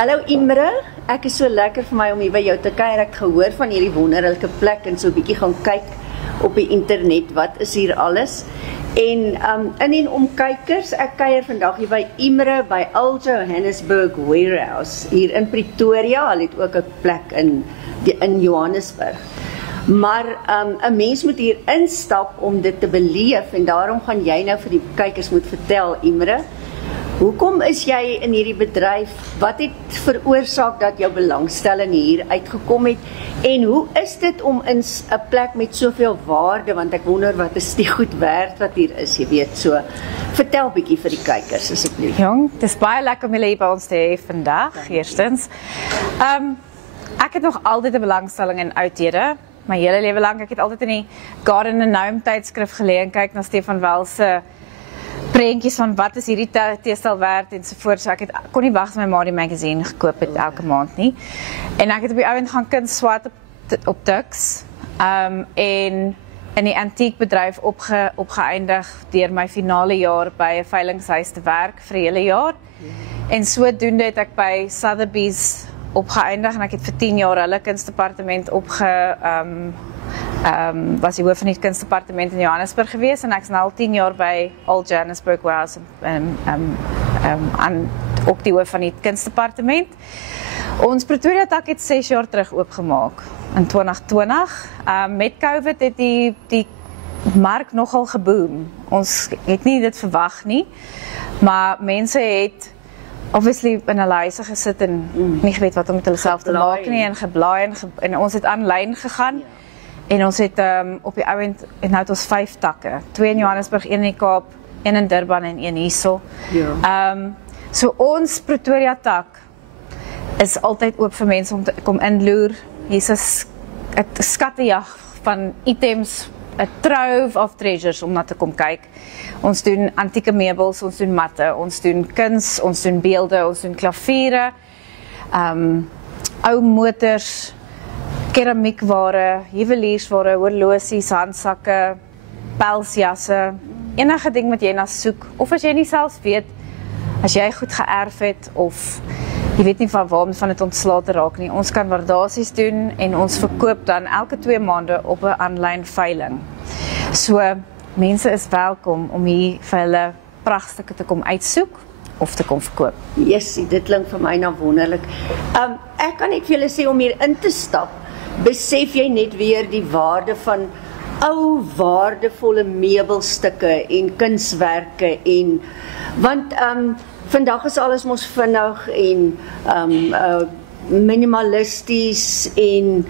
Hallo Imre, ek is so lekker vir my om hier by jou te kuier. Ek het gehoor van hierdie wonderlike plek en so 'n bietjie gaan kyk op die internet, wat is hier alles. En in en om kykers, ek kuier vandag hier by Imre by Old Johannesburg Warehouse hier in Pretoria. Hulle het ook 'n plek in Johannesburg. Maar 'n mens moet hier instap om dit te beleef en daarom gaan jy nou vir die kykers moet vertel, Imre. Hoekom is jy in hierdie bedryf? Wat het veroorsaak dat jou belangstelling hier uitgekom het? En hoe is dit om in 'n plek met soveel waarde, want ek wonder wat is die goed werd wat hier is, jy weet so. Vertel bietjie vir die kykers asseblief. Jong, het is baie lekker om julle hier by ons te hê vandag, eerstens. Ek het nog altyd 'n belangstelling in oudhede, my hele lewe lank. Ek het altyd in die Garden and Gnome tydskrif gelees en kyk na Stefan Wells se prentjies van wat is hierdie teestel werd ensovoorts. So ek kon nie wag as my ma die magazine gekoop het elke maand nie. En ek het op die ouend gaan kuns swat op Dux. En in die antiekbedryf opgeëindig deur my finale jaar by 'n veilingshuis te werk vir 'n hele jaar. En sodoende het ek by Sotheby's opgeëindig en ek het vir 10 jaar hulle kunsdepartement was die hoof van die kunstdepartement in Johannesburg gewees en ek is nou al 10 jaar by Old Johannesburg Warehouse ook die hoof van die kunstdepartement. Ons Pretoria tak het 6 jaar terug oopgemaak in 2020. Met COVID het die mark nogal geboom. Ons het nie dit verwag nie, maar mense het obviously in hulle huise gesit en nie geweet wat om met hulle self te maak nie en geblaai en ons het aanlyn gegaan. En ons het op die ouend, nou het ons 5 takke. 2 in Johannesburg, 1 in die Kaap, 1 in Durban en 1 hierso. Ja. So ons Pretoria tak is altyd oop vir mense om te kom inloer. Hier's 'n skattejag van items, 'n trove of treasures om na te kom kyk. Ons doen antieke meubels, ons doen matte, ons doen kuns, ons doen beelde, ons doen klaviere, ou motors, keramiekware, juweliersware, horlosies, handsakke, pelsjasse, enige ding wat jy na soek, of as jy nie selfs weet, as jy goed geërf het, of jy weet nie van waarom van dit ontslae te raak nie, ons kan waardasies doen, en ons verkoop dan elke 2 maande op 'n aanlyn veiling. So, mense is welkom om hier vir hulle prachtstukke te kom uitsoek, of te kom verkoop. Jessie, dit klink vir my nou wonderlik. Ek kan net vir julle sê om hier in te stap, besef jy net weer die waarde van ou waardevolle meubelstukke en kunswerke en want vandag is alles mos vinnig en minimalisties en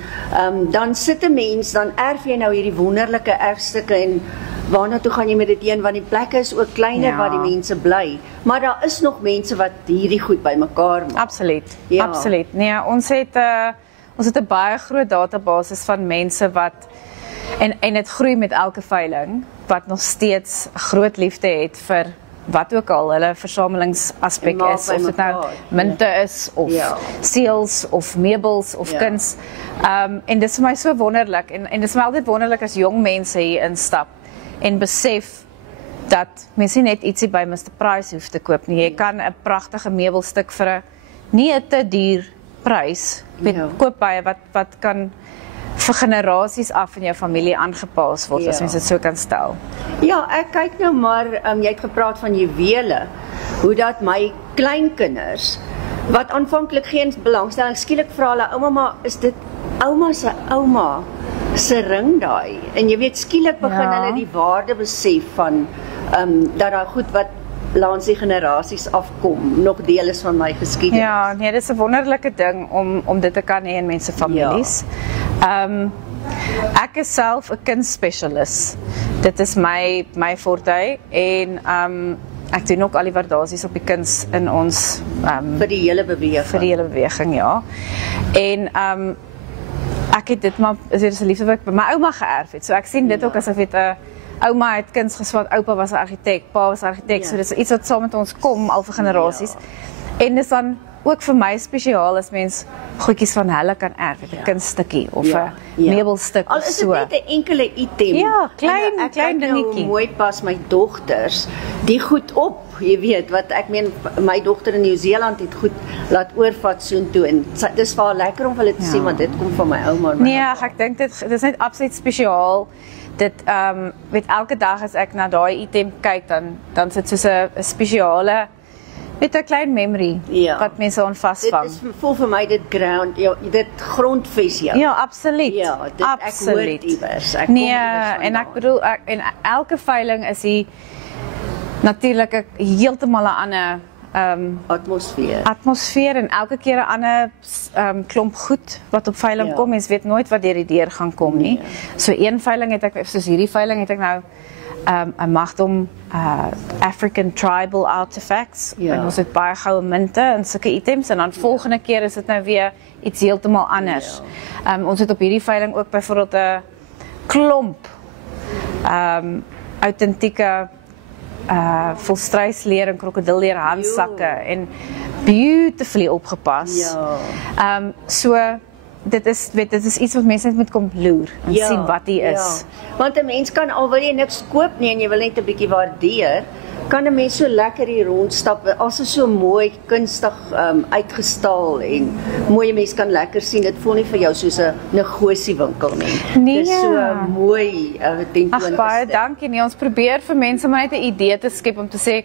dan sit 'n mens, dan erf jy nou hierdie wonderlike erfstukke en waarna toe gaan jy met dit heen, want die plekke is ook kleiner waar die mense bly, maar daar is nog mense wat hierdie goed bymekaar maak. Absoluut, ja. Absoluut. Nee, ons het 'n baie groot databasis van mense wat, en het groei met elke veiling, wat nog steeds groot liefde het vir wat ook al hulle versamelingsaspek is, of dit nou munte is, of seels, of meubels, of kuns. En dit is vir my so wonderlik, en dit is my altyd wonderlik as jong mense hier instap, en besef dat mens nie net ietsie by Mr. Price hoef te koop nie. Jy kan 'n pragtige meubelstuk vir nie 'n te duur prys koop by wat kan vir generasies af in jou familie aangepas word, as mens dit so kan stel. Ja, ek kyk nou maar, jy het gepraat van juwele, hoe dat my kleinkinders, wat aanvanklik geen belangstelling, skielik vra hulle, ouma, maar is dit ouma se ouma se ring daai? En jy weet, skielik begin hulle die waarde besef van, dat daar goed wat langs die generasies afkom, nog deel is van my geskiedenis. Ja, nee, dit is 'n wonderlike ding om dit te kan hê in mense families. Ek is self 'n kunstspesialis. Dit is my forte, en ek doen ook al die waardasies op die kuns in ons vir die hele beweging. Vir die hele beweging, ja. En ek het dit maar, dit is 'n liefde wat ek by my ouma geërf het. So ek sien dit ook asof dit 'n ouma het kuns geswat, oupa was 'n argitek, pa was 'n argitek, so dit is iets wat saam met ons kom al vir generasies. En dis dan ook vir my spesiaal as mens goedjies van hulle kan erf, 'n kunststukkie of 'n meubelstuk Al of is dit so. net 'n enkele item. Ja, klein En ek kyk nou dingetjie. hoe mooi pas my dogters die goed op. Jy weet wat ek meen, my dogter in Nieu-Seeland het goed laat oorvat soontoe en dis vir haar lekker om vir hulle te sien want dit kom van my ouma. Nee, ek dink dit is net absoluut spesiaal. Dit weet elke dag as ek na daai item kyk dan sit soos 'n spesiale met 'n klein memory wat mense aan vasvang. Dit is voel vir my dit ground, dit grondves jou. Ja, absoluut. Ja, dit absoluut. ek hoor iewers. Nee, en ek bedoel en elke veiling is hier natuurlik 'n heeltemal 'n ander atmosfeer en elke keer 'n ander klomp goed wat op veiling kom. Mens weet nooit wat deur die deur gaan kom nie. Nee. So een veiling het ek soos hierdie veiling het ek nou 'n magdom African tribal artifacts. En ons het baie goue munte en sulke items en dan volgende keer is dit nou weer iets heeltemal anders. Ons het op hierdie veiling ook byvoorbeeld 'n klomp autentieke volstruisleer en krokodilleer handsakke en beautifully opgepas. So dit is iets wat mense net moet kom loer en sien wat die is. Want 'n mens kan al wil jy niks koop nie en jy wil net 'n bietjie waardeer, kan 'n mens so lekker hier rondstap. As is so mooi kunstig uitgestal en mooi mense kan lekker sien. Dit voel nie vir jou soos 'n negosiewinkel nie. Nee. Dis so mooi tentoongestel. Ag baie dankie. Nee, ons probeer vir mense maar net 'n idee te skep om te sê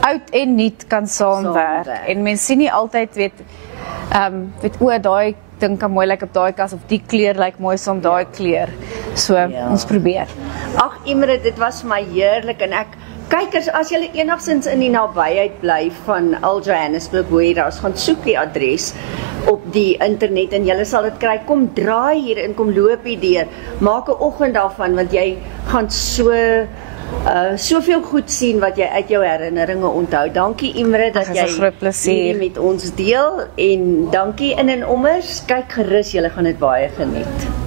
oud en nuut kan saamwerk. En mense sien nie altyd weet daai ding kan mooi lyk op daai kas of die kleur lyk mooi saam daai kleur. So ons probeer. Ag Imre, dit was vir my heerlik en kykers, as julle enigstens in die nabyheid bly van Al Johannesburg Warehouse, gaan soek die adres op die internet en julle sal dit kry. Kom draai hier en kom loop hier deur. Maak 'n oggend daarvan want jy gaan soveel goed sien wat jy uit jou herinneringe onthou. Dankie Imre dat jy hier met ons deel en dankie in en ommers. Kyk gerus, julle gaan dit baie geniet.